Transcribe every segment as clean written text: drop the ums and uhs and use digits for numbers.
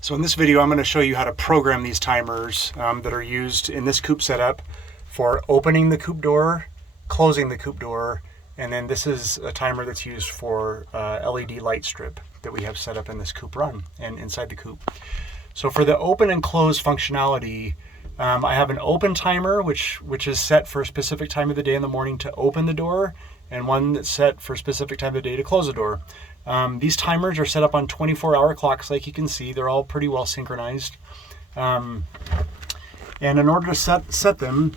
So in this video, I'm going to show you how to program these timers that are used in this coop setup for opening the coop door, closing the coop door, and then this is a timer that's used for LED light strip that we have set up in this coop run and inside the coop. So for the open and close functionality, I have an open timer which is set for a specific time of the day in the morning to open the door, and one that's set for a specific time of the day to close the door. These timers are set up on 24-hour clocks, like you can see. They're all pretty well synchronized. And in order to set them,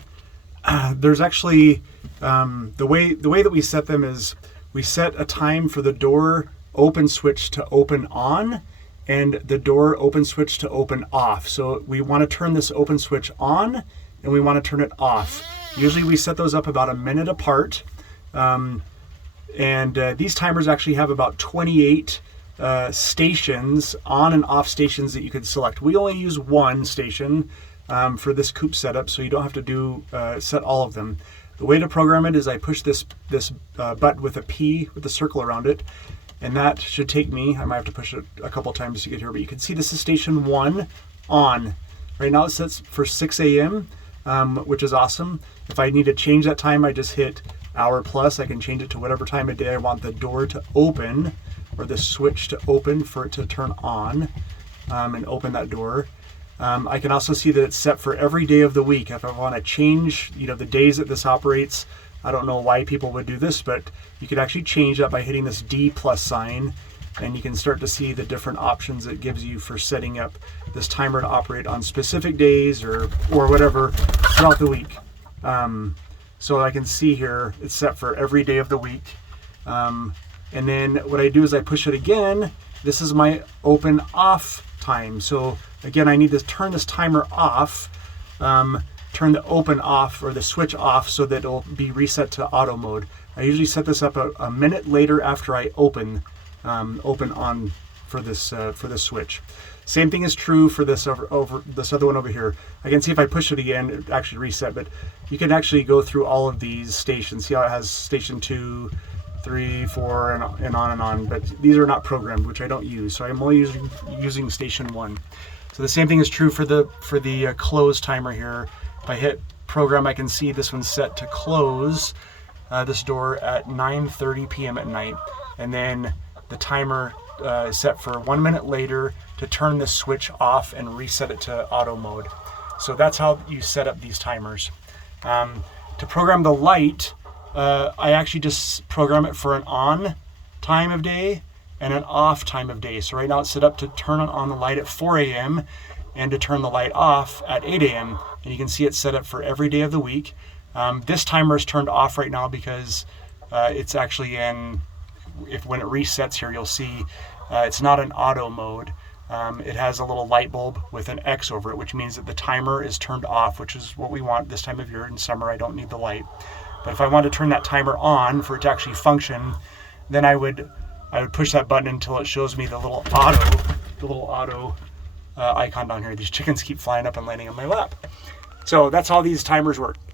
there's actually the way that we set them is we set a time for the door open switch to open on and the door open switch to open off. So we want to turn this open switch on and we want to turn it off. Usually we set those up about a minute apart. These timers actually have about 28 stations, on and off stations that you could select. We only use one station for this coop setup, so you don't have to set all of them. The way to program it is I push this button with a P with a circle around it, and that should take me, I might have to push it a couple times to get here, but you can see this is station 1 on. Right now it sets for 6 a.m., which is awesome. If I need to change that time, I just hit hour plus. I can change it to whatever time of day I want the door to open or the switch to open for it to turn on and open that door. I can also see that it's set for every day of the week. If I want to change, the days that this operates, I don't know why people would do this, but you could actually change that by hitting this D plus sign, and you can start to see the different options it gives you for setting up this timer to operate on specific days or whatever throughout the week. So I can see here it's set for every day of the week. And then what I do is I push it again. This is my open off time. So again, I need to turn this timer off, turn the open off or the switch off so that it'll be reset to auto mode. I usually set this up a minute later after I open on for this switch. Same thing is true for this over this other one over here. I can see if I push it again, it actually reset, but you can actually go through all of these stations. See how it has station 2, 3, 4, and on, but these are not programmed, which I don't use. So I'm only using station 1. So the same thing is true for the close timer here. If I hit program, I can see this one's set to close this door at 9:30 p.m. at night, and then the timer is set for 1 minute later to turn the switch off and reset it to auto mode. So that's how you set up these timers. To program the light, I actually just program it for an on time of day and an off time of day. So right now it's set up to turn on the light at 4 a.m. and to turn the light off at 8 a.m. And you can see it's set up for every day of the week. This timer is turned off right now because it's actually when it resets here, you'll see it's not an auto mode. It has a little light bulb with an X over it, which means that the timer is turned off, which is what we want this time of year. In summer, I don't need the light. But if I want to turn that timer on for it to actually function, then I would push that button until it shows me the little auto icon down here. These chickens keep flying up and landing on my lap. So that's how these timers work.